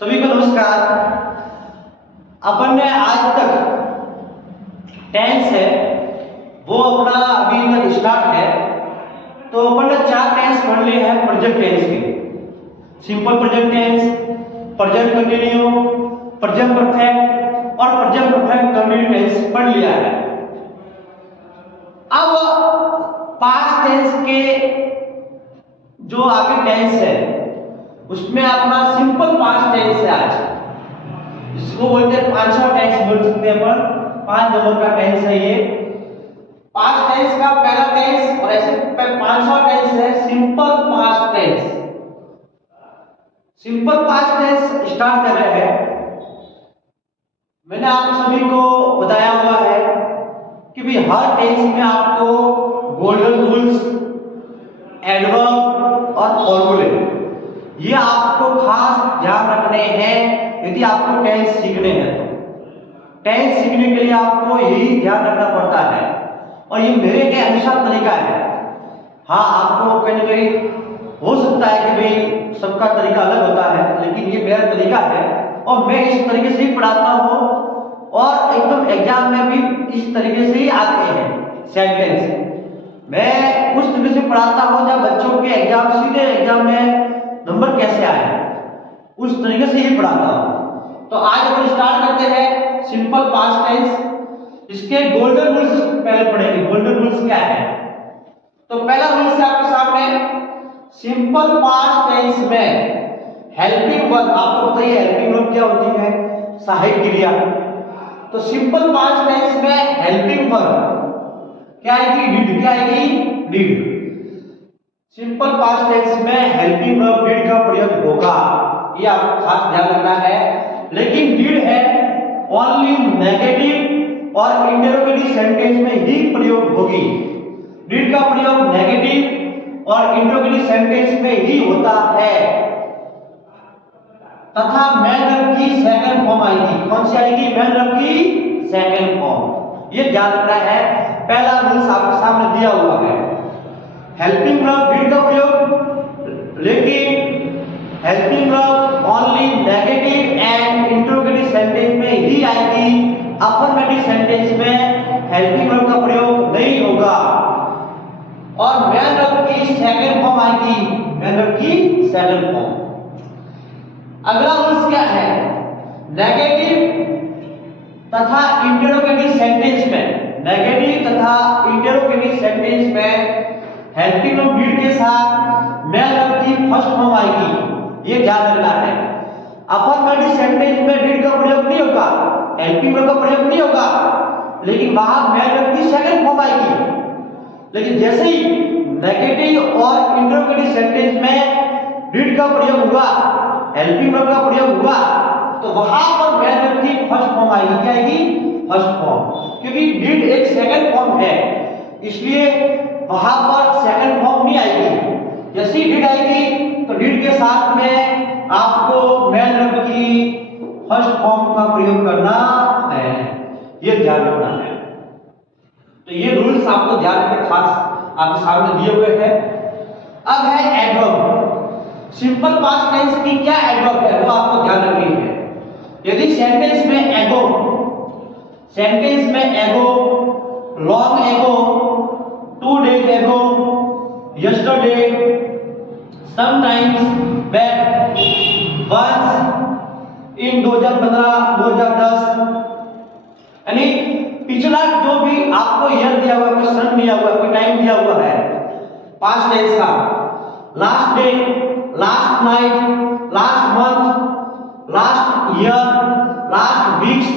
सभी को नमस्कार। अपन ने आज तक टेंस है वो अपना अभी तक स्टार्ट है, तो अपन ने 4 टेंस पढ़ लिए हैं प्रेजेंट टेंस के। Simple present tense, present continue, present perfect और प्रेजेंट परफेक्ट कंटिन्यू टेंस पढ़ लिया है। अब पास्ट टेंस के जो आगे टेंस है उसमें अपना सिंपल पास्ट टेंस है आज, जिसको बोलते हैं 5वां टेंस बोल सकते हैं अपन। 5 नंबर का टेंस है ये पास्ट टेंस का पहला टेंस, और ऐसे 5वां टेंस है simple past tense. Simple past tense start कर रहे हैं। मैंने आप सभी को बताया हुआ है कि भी हर टेंस में आपको गोल्डन रूल्स, एडवर्ब और फॉर्मूले ये आपको खास ध्यान रखने हैं यदि आपको टेंस सीखने हैं। तो टेंस सीखने के लिए आपको यही ध्यान रखना पड़ता है, और ये मेरे के अनुसार तरीका है। हाँ, आपको कहीं ना कहीं हो सकता है कि भाई सबका तरीका अलग होता है, लेकिन ये मेरा तरीका है और मैं इस तरीके से ही पढ़ाता हूँ, और एकदम एग्जाम में भी इस तरीके से ही आते हैं सेंटेंस। मैं उस तरीके से पढ़ाता हूँ जब बच्चों के एग्जाम, सीधे एग्जाम में नंबर कैसे आए उस तरीके से ही पढ़ाता हूं। तो आज हम स्टार्ट करते हैं सिंपल पास्ट टेंस। इसके गोल्डन रूल्स पहले पढ़ेंगे। गोल्डन रूल्स क्या है? तो पहला रूल्स है आपके सामने। सिंपल पास्ट टेंस में हेल्पिंग वर्ब, आपको बताइए हेल्पिंग वर्ब क्या होती है? सहायक क्रिया। तो सिंपल पास्ट टेंस में हेल्पिंग वर्ब क्या आएगी? डिड। क्या आएगी? डिड। सिंपल पास्ट टेंस में हेल्पिंग वर्ब डिड का प्रयोग होगा, ये आपको खास ध्यान रखना है। लेकिन डिड है ओनली नेगेटिव और इंटरोगेटिव सेंटेंस में ही प्रयोग होगी। डिड का प्रयोग नेगेटिव और इंटरोगेटिव सेंटेंस में ही होता है, तथा मैन वर्ब की सेकंड फॉर्म आएगी। कौन सी आएगी? मैन वर्ब की सेकंड फॉर्म। ये ध्यान रखना है। पहला रूल्स आपके सामने दिया हुआ है। हेल्पिंग वर्ब डिड का प्रयोग, लेकिन helping verb only negative and interrogative sentence में ही आएगी। अफर्मेटिव सेंटेंस में हेल्पिंग वर्ब का प्रयोग नहीं होगा। और मैन वर्ब की सेकंड फॉर्म आएगी। मैन वर्ब की सेकंड फॉर्म। अगला रूल्स क्या है? नेगेटिव तथा इंटरोगेटिव सेंटेंस में, नेगेटिव तथा इंटरोगेटिव सेंटेंस में हेल्पिंग वर्ब डिड के साथ मैन वर्ब की फर्स्ट फॉर्म आएगी, ये ध्यान रखना है। अफर्मेटिव सेंटेंस में डिड का प्रयोग नहीं होगा, हेल्पिंग वर्ब का प्रयोग नहीं होगा, लेकिन वहां मैन वर्ब की सेकंड फॉर्म आएगी। लेकिन जैसे ही नेगेटिव और इंटरोगेटिव सेंटेंस में डिड का प्रयोग हुआ, हेल्पिंग वर्ब का प्रयोग हुआ, तो वहां पर मैन वर्ब की फर्स्ट फॉर्म आएगी। क्या आएगी? First form. क्योंकि डिड एक सेकंड फॉर्म है, इसलिए वहां पर सेकंड फॉर्म नहीं आएगी। जैसे ही डिड आएगी तो डिड के साथ में आपको मैन वर्ब की फर्स्ट फॉर्म का प्रयोग करना है, ये ध्यान रखना है। तो ये रूल्स आपको ध्यान रखना, खास आपके सामने दिए हुए हैं। अब है एडवर्ब। सिंपल पास्ट टेंस की क्या एडवर्ब है वो आपको ध्यान रखनी है। यदि सेंटेंस में एगो, सेंटेंस में एगो, long ago, 2 days ago, yesterday, sometimes, back, once, in 2015, 2010, यानी पिछला जो भी आपको ईयर दिया हुआ, कोई सन दिया हुआ, कोई टाइम दिया हुआ है पास्ट टेंस का, last day, last night, last month, last year, last weeks,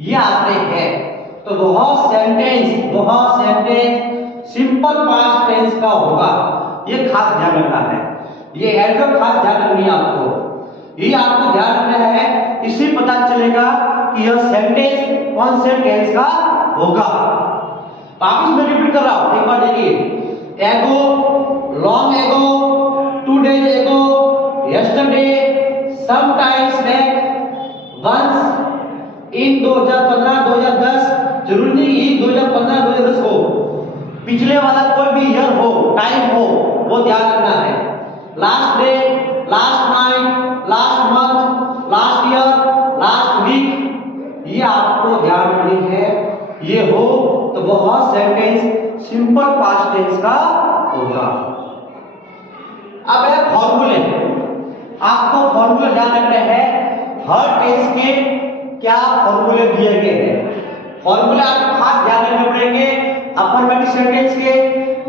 ये आते हैं। तो वह सेंटेंस सिंपल पास्ट टेंस का होगा, ये खास ध्यान रखना है। ये एडवर्ब खास ध्यान रखनी है आपको, ये आपको ध्यान रखना है। इससे पता चलेगा कि यह सेंटेंस कौन से टेंस का होगा। वापस मैं रिपीट कर रहा हूं, एक बार देखिए। एगो, long ago, 2 days ago, yesterday, sometimes back, once, in 2015, 2010, जरूरी नहीं कि 2015, 2010 हो, पिछले वाला कोई भी ईयर हो, टाइम हो, वो ध्यान रखना है। Last day, last night, last month, simple past tense का होगा। अब है फॉर्मूले, आपको फॉर्मूला ध्यान रखना है, हर टेंस के क्या फॉर्मूले दिए गए हैं। फॉर्मूले आपको खास ध्यान रखने पड़ेंगे, अफर्मेटिव सेंटेंस के,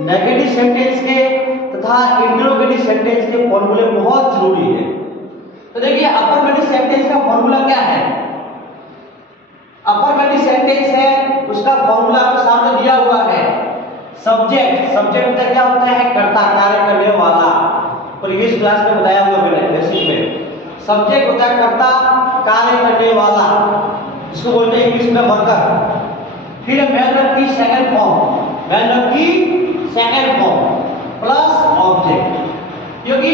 नेगेटिव सेंटेंस के तथा इंटरोगेटिव सेंटेंस के फॉर्मूले बहुत जरूरी है। तो देखिए अफर्मेटिव सेंटेंस का फॉर्मूला क्या है। अफर्मेटिव सेंटेंस है, उसका फॉर्मूला आपके सामने दिया हुआ है। सब्जेक्ट, सब्जेक्ट क्या होता है, कर्ता, कार्य करने वाला। प्रीवियस क्लास में बताया हुआ मैंने बेसिक में। सब्जेक्ट होता है कर्ता, कार्य करने वाला, इसको बोलते हैं इंग्लिश में वर्कर। फिर मैन वर्ब की सेकंड फॉर्म, मैन वर्ब की सेकंड फॉर्म प्लस ऑब्जेक्ट, क्योंकि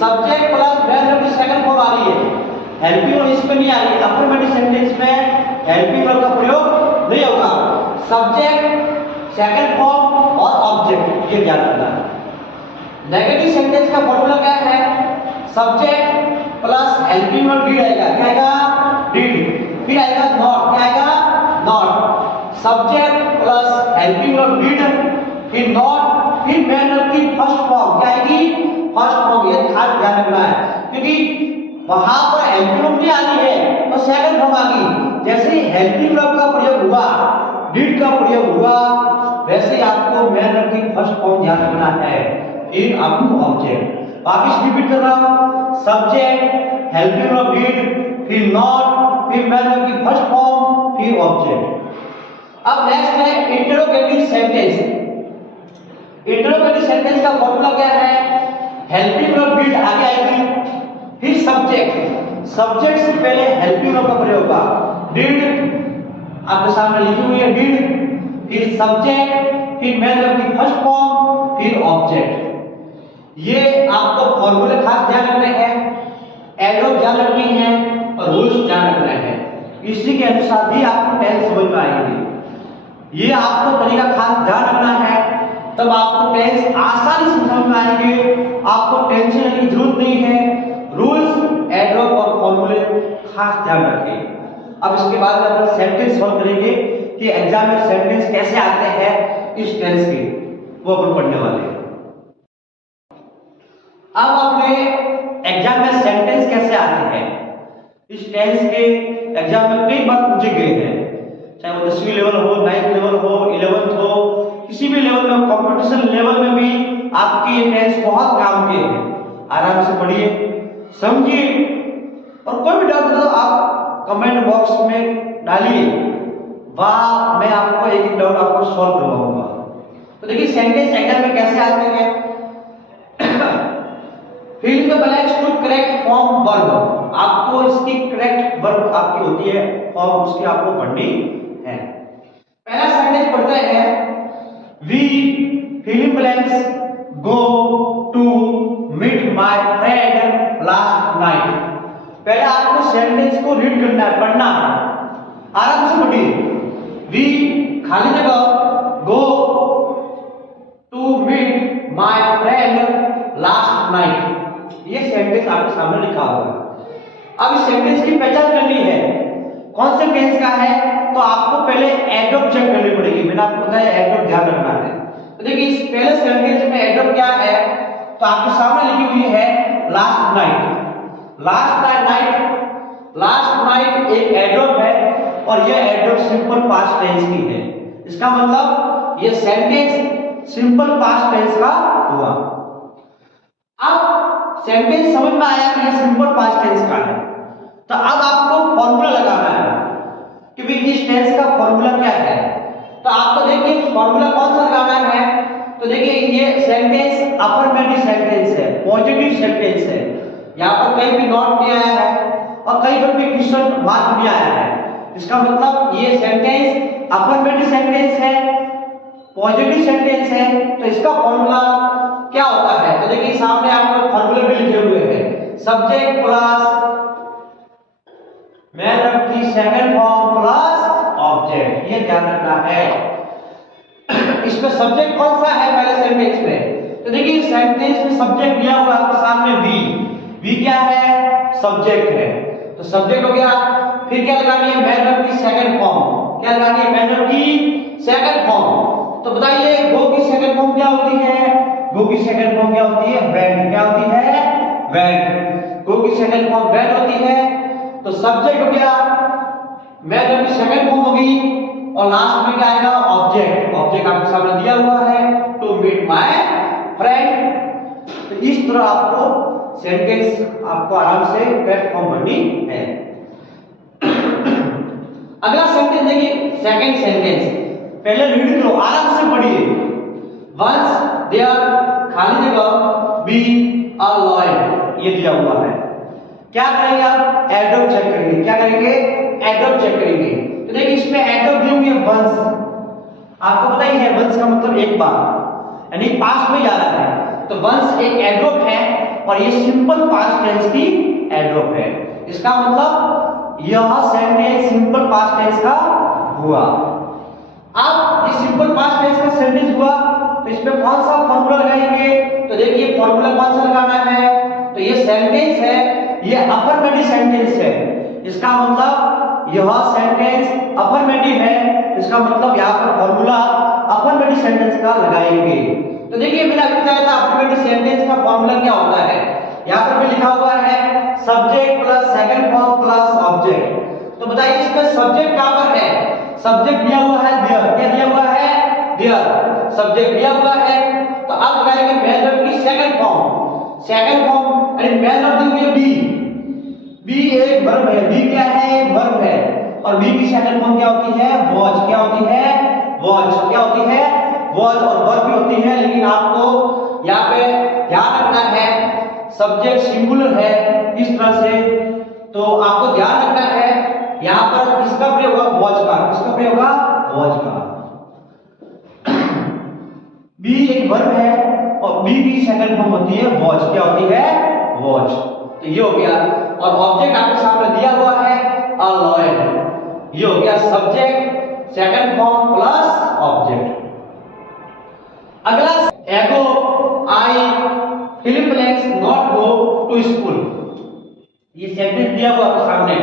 सब्जेक्ट प्लस मैन वर्ब की सेकंड फॉर्म आ रही है, हेल्पिंग वर्ब इसमें नहीं आ रही। अफर्मेटिव सेंटेंस में हेल्पिंग वर्ब का प्रयोग नहीं होगा। सब्जेक्ट, सेकंड फॉर्म और ऑब्जेक्ट, ये ध्यान रखना है। नेगेटिव सेंटेंस का फॉर्मूला क्या है, subject plus helping verb did आएगा, क्या आएगा, डीड। फिर आएगा नॉट, क्या आएगा, not. Subject plus helping verb did, फिर नॉट, फिर मैन वर्ब की फर्स्ट फॉर्म, क्या आएगी, फर्स्ट फॉर्म। ये खास ध्यान रखना है, क्योंकि वहां पर हेल्पिंग वर्ब नहीं आनी है तो सेकंड फॉर्म आ गई। जैसे ही हेल्पिंग वर्ब का प्रयोग हुआ, डीड का प्रयोग हुआ, वैसे ही आपको मैन वर्ब की फर्स्ट फॉर्म ध्यान रखना है, फिर आपको ऑब्जेक्ट। वापस रिपीट कर रहा हूं, सब्जेक्ट, हेल्पिंग वर्ब डीड, फिर नॉट, फिर मैन वर्ब की फर्स्ट फॉर्म, फिर ऑब्जेक्ट। अब नेक्स्ट है इंटरोगेटिव सेंटेंस। इंटरोगेटिव सेंटेंस का फॉर्मूला क्या है, हेल्पिंग वर्ब डीड आगे आएगी, फिर सब्जेक्ट, सब्जेक्ट से पहले हेल्पिंग वर्ब का प्रयोग होगा, डीड आपके सामने लिखी हुई है, डीड, फिर सब्जेक्ट, फिर मैन वर्ब की फर्स्ट फॉर्म, फिर ऑब्जेक्ट। ये आपको फॉर्मूले खास ध्यान रखने हैं, एडवर्ब ध्यान रखनी है और रूल्स ध्यान रखना है। इसी के अनुसार भी आपको टेंस समझ में आएगी। ये आपको तरीका खास ध्यान रखना है, तब आपको टेंस आसानी से समझ में आएंगे, आपको टेंशन लेने की जरूरत नहीं है। रूल्स, एडवर्ब और फॉर्मूले खास ध्यान रखें। अब इसके बाद अपन सेंटेंस सॉल्व करेंगे कि एग्जाम में सेंटेंस कैसे आते हैं इस टेंस के, वो अपन पढ़ने वाले हैं। अब आपने एग्जाम में सेंटेंस कैसे आते हैं इस टेंस के एग्जाम में कई बार पूछे गए हैं, चाहे वो 10वीं लेवल हो, 9th लेवल हो, 11th हो, किसी भी लेवल में, कंपटीशन लेवल में भी आपके ये टेंस बहुत काम के हैं। आराम से पढ़िए, समझिए, और कोई भी डाउट हो तो आप कमेंट बॉक्स में डालिए, वाह मैं आपको एक एक डाउट आपको सॉल्व करवाऊंगा। तो देखिए सेंटेंस एग्जाम में कैसे आते हैं। Fill the blanks to correct form verb, आपको इसकी करेक्ट वर्ब आपकी होती है फॉर्म, उसकी आपको पढ़नी है। पहला सेंटेंस पढ़ते हैं, we fill in blanks go to meet my friend last night. पहले आपको सेंटेंस को रीड करना है, पढ़ना है, आराम से पढ़िए। वी खाली जगह, go to meet my friend last night, ये सेंटेंस आपके सामने लिखा हुआ है। अब इस सेंटेंस की पहचान करनी है कौन से टेंस का है, तो आपको पहले एडवर्ब चेक करनी पड़ेगी। मैंने आपको बताया एडवर्ब ध्यान रखना है। तो देखिए इस पहले सेंटेंस में एडवर्ब क्या है, तो आपके सामने लिखी हुई है last night. Last night, last night एक एडवर्ब है और यह एडवर्ब सिंपल पास्ट टेंस की है। इसका मतलब यह सेंटेंस सिंपल पास्ट टेंस का हुआ। अब सेंटेंस समझ में आया कि ये सिंपल पास्ट टेंस का है, तो अब आपको फॉर्मूला लगाना है कि भाई इस टेंस का फॉर्मूला क्या है। तो आपको देखिए फॉर्मूला कौन सा लगाना है, तो देखिए ये सेंटेंस अफर्मेटिव सेंटेंस है, पॉजिटिव सेंटेंस है। यहाँ पर कहीं भी नॉट नहीं आया है और कहीं पर भी क्वेश्चन मार्क नहीं आया है। इसका मतलब ये सेंटेंस अफर्मेटिव सेंटेंस है, पॉजिटिव सेंटेंस है, तो इसका फॉर्मूला क्या होता है। तो देखिए सामने आपको फॉर्मूले भी लिखे हुए हैं, सब्जेक्ट प्लस मैन वर्ब की सेकंड फॉर्म प्लस ऑब्जेक्ट, ये ध्यान रखना है। इसमें सब्जेक्ट कौन सा है पहले सेंटेंस में, तो देखिए सेंटेंस में सब्जेक्ट दिया हुआ आपके सामने वी क्या है, सब्जेक्ट है, तो सब्जेक्ट हो गया। फिर क्या लगानी है, मैन वर्ब की सेकंड फॉर्म, क्या लगानी है, मैन वर्ब की सेकंड फॉर्म, तो बताइए गो की सेकंड फॉर्म क्या होती है? गो की सेकंड फॉर्म क्या होती है? वेंट। क्या होती है? वेंट। गो की सेकंड फॉर्म वेंट होती है। तो सब्जेक्ट हो गया, मैन की सेकंड फॉर्म होगी, और लास्ट में क्या आएगा? ऑब्जेक्ट। ऑब्जेक्ट आपके सामने दिया हुआ है, टू मीट माय फ्रेंड। तो इस तरह आपको सेंटेंस आपको आराम से करेक्ट फॉर्म भरनी है। अगला सेंटेंस देखिए, सेकंड सेंटेंस। पहले रीड करो, आराम से पढ़िए। वंस देयर खाली जगह बी अ लॉयन, ये दिया हुआ है। क्या करेंगे आप? एडवर्ब चेक करेंगे। क्या करेंगे? एडवर्ब चेक करेंगे। तो देखिए इसमें एडवर्ब दी हुई है वंस। आपको पता ही है वंस का मतलब एक बार, यानी पास्ट में जा रहा है। तो वंस एक एडवर्ब है और ये सिंपल पास्ट टेंस की एडवर्ब है। इसका मतलब यह सेंटेंस सिंपल पास्ट टेंस का हुआ। अब ये सिंपल पास्ट टेंस का सेंटेंस हुआ, तो इसमें कौन सा फॉर्मूला लगाएंगे? तो देखिए फॉर्मूला कौन सा लगाना है? तो ये सेंटेंस है, ये अफर्मेटिव सेंटेंस है। इसका मतलब यह सेंटेंस अफर्मेटिव है, इसका मतलब यहाँ पर फॉर्मूला अफर्मेटिव सेंटेंस का लगाएंगे। तो देखिए मैंने अभी बताया था अफर्मेटिव सेंटेंस का फॉर्मूला क्या होता है। यहाँ पर भी लिखा हुआ है subject plus second form plus object. तो बताइए इसमें सब्जेक्ट कहां पर है? सब्जेक्ट दिया हुआ है देयर। क्या दिया हुआ है? देयर। सब्जेक्ट दिया हुआ है, तो अब लगाएंगे मेन वर्ब की सेकंड फॉर्म। सेकंड फॉर्म यानी मेन वर्ब दी हुई है बी। बी एक वर्ब है। बी क्या है? एक वर्ब है। और बी की सेकंड फॉर्म क्या होती है? वॉच। क्या होती है? वॉच। क्या होती है? वॉच। और वर्ब भी होती है, लेकिन आपको यहाँ पे ध्यान रखना है सब्जेक्ट सिंगुलर है इस तरह से, तो आपको ध्यान रखना है यहाँ पर किसका प्रयोग होगा? वॉच का। किसका प्रयोग होगा? वॉच का। बी एक वर्ब है और बी की सेकंड फॉर्म होती है वॉच। क्या होती है? वॉच। तो ये हो गया। और ऑब्जेक्ट आपके सामने दिया हुआ है अ लॉयन। ये हो गया subject second form plus object. अगला एगो आई फिलिप लेंस नॉट गो टू स्कूल। ये सेंटेंस दिया हुआ आपके सामने,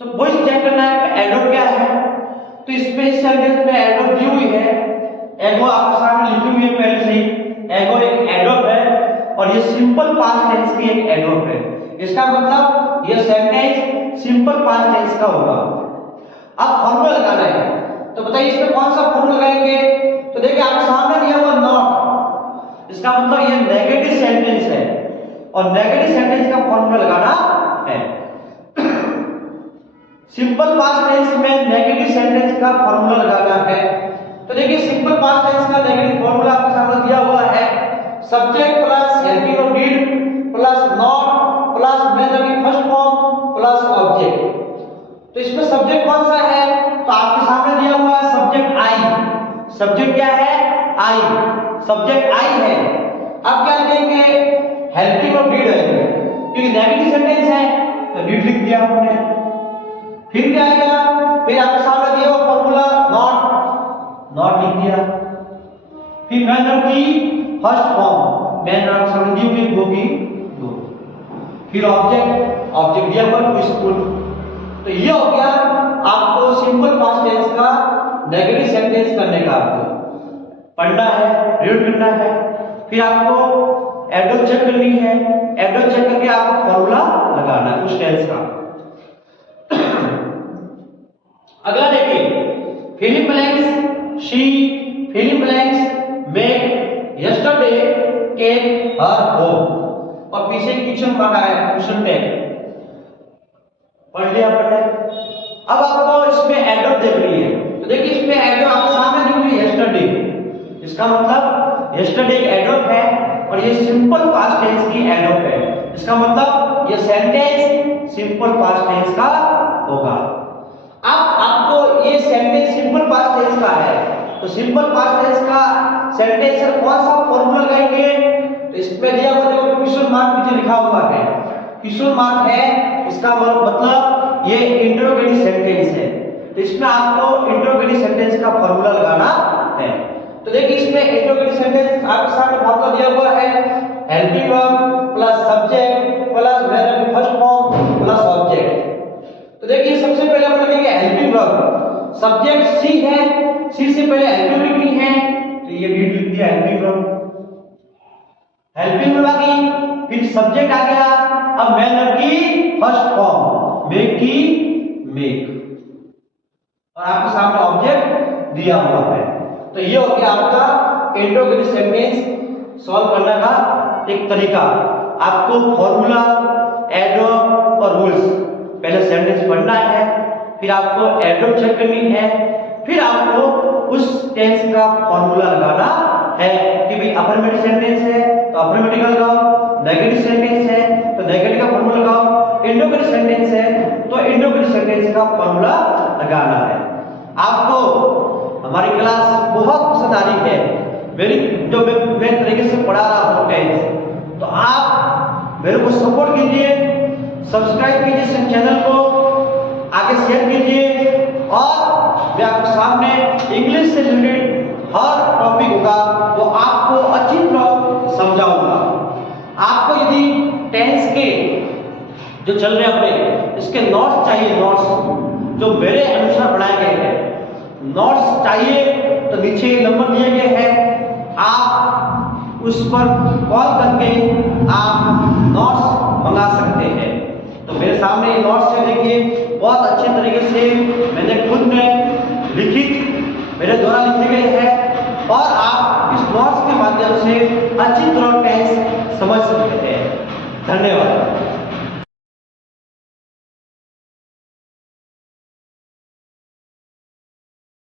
तो वो चेक करना है एडवर्ब क्या है। तो इसमें इस सेंटेंस में एडवर्ब दी हुई है। एगो आपके सामने लिखी हुई है पहले से ही। एगो एक एडवर्ब है और ये सिंपल पास्ट टेंस की एक एडवर्ब है। इसका मतलब ये सेंटेंस सिंपल पास्ट टेंस का होगा। अब फॉर्मूला लगाना है, तो बताइए इसमें कौन सा फॉर्मूला लगाएंगे? तो देखिए आपके सामने दिया हुआ नॉट। इसका मतलब ये नेगेटिव सेंटेंस है और नेगेटिव सेंटेंस का फॉर्मूला लगाना है। सिंपल पास्ट टेंस में नेगेटिव सेंटेंस का फॉर्मूला लगाना है। तो देखिए सिंपल पास्ट टेंस का नेगेटिव फॉर्मूला आपके सामने दिया हुआ है subject plus helping of did plus not plus main की फर्स्ट फॉर्म प्लस ऑब्जेक्ट। तो इसमें सब्जेक्ट कौन सा है? तो आपके सामने दिया हुआ है सब्जेक्ट आई। सब्जेक्ट क्या है? आई। सब्जेक्ट आई है। अब क्या लिखेंगे? हेल्पिंग ऑफ डिड है, क्योंकि नेगेटिव सेंटेंस है तो डिड लिख दिया हमने। फिर क्या आएगा? फिर आपके सामने दिया हुआ फॉर्मूला नॉट, नॉट लिख दिया। फिर मेन वर्ब की फर्स्ट फॉर्म, मेन वर्ब सामने दी हुई गो की गो। फिर ऑब्जेक्ट, ऑब्जेक्ट दिया हुआ टू स्कूल। तो ये हो गया आपको सिंपल पास्ट टेंस का नेगेटिव सेंटेंस करने का। आपको पढ़ना है, रीड करना है, फिर आपको एडवर्ब चेक करनी है। एडवर्ब चेक करके आपको फॉर्मूला लगाना है उस टेंस का। अगला देखिए, fill up blanks she fill up blanks make yesterday cake her home. और पीछे क्वेश्चन मार्क आया, क्वेश्चन टैग पढ़ लिया आपने। अब आपको इसमें एडवर्ब देखनी है। तो देखिए इसमें एडवर्ब आपके सामने दी हुई है यस्टरडे। इसका मतलब यस्टरडे एक एडवर्ब है और ये सिंपल पास्ट टेंस की एडवर्ब है। इसका मतलब ये सेंटेंस सिंपल पास्ट टेंस का होगा। अब आपको ये सेंटेंस सिंपल पास्ट टेंस का है, तो सिंपल पास्ट टेंस का सेंटेंस से कौन सा फॉर्मूला लगाएंगे? तो इसमें दिया हुआ देखो क्वेश्चन मार्क पीछे लिखा हुआ है, क्वेश्चन मार्क है, इसका मतलब ये इंटरोगेटिव सेंटेंस है। तो इसमें आपको इंटरोगेटिव सेंटेंस का फॉर्मूला लगाना है। तो देखिए इसमें इंटरोगेटिव सेंटेंस आपके सामने फॉर्मूला दिया हुआ है helping verb plus subject plus verb first form plus object. तो देखिए सबसे पहले हम लिखेंगे हेल्पिंग वर्ब। सब्जेक्ट सी है, सी से पहले हेल्पिंग लिखनी है तो ये भी लिख दिया हेल्पिंग वर्ब। हेल्पिंग वर्ब आ गई, फिर सब्जेक्ट आ गया। अब मेन वर्ब की फर्स्ट फॉर्म मेक की मेक, और आपके सामने ऑब्जेक्ट दिया हुआ है। तो ये हो गया आपका इंट्रोगेटिव सेंटेंस सॉल्व करने का एक तरीका। आपको फॉर्मूला, एडवर्ब और रूल्स पहले सेंटेंस पढ़ना है, फिर आपको एडवर्ब चेक करनी है, फिर आपको उस टेंस का फॉर्मूला लगाना है कि भाई अफर्मेटिव सेंटेंस है तो अफर्मेटिव लगाओ, नेगेटिव सेंटेंस है तो नेगेटिव का फॉर्मूला लगाओ, इंट्रोगेटिव सेंटेंस है तो इंट्रोगेटिव सेंटेंस का फॉर्मूला लगाना है। आपको हमारी क्लास बहुत पसंद आ रही है, मेरी जो मैं तरीके से पढ़ा रहा हूँ टेंस, तो आप मेरे को सपोर्ट कीजिए, सब्सक्राइब कीजिए इस चैनल को, आगे शेयर कीजिए, और मैं आपके सामने इंग्लिश से रिलेटेड हर टॉपिक होगा वो आपको अच्छी तरह समझाऊंगा। आपको यदि टेंस के जो चल रहे अपने इसके नोट्स चाहिए, नोट्स जो मेरे अनुसार बनाए गए हैं, नोट्स चाहिए तो नीचे नंबर दिए गए हैं, आप उस पर कॉल करके आप नोट्स मंगा सकते हैं। तो मेरे सामने नोट्स है, देखिए बहुत अच्छे तरीके से मैंने खुद ने लिखित मेरे द्वारा लिखे गए हैं, और आप इस नोट्स के माध्यम से अच्छी तरह टेंस समझ सकते हैं। धन्यवाद।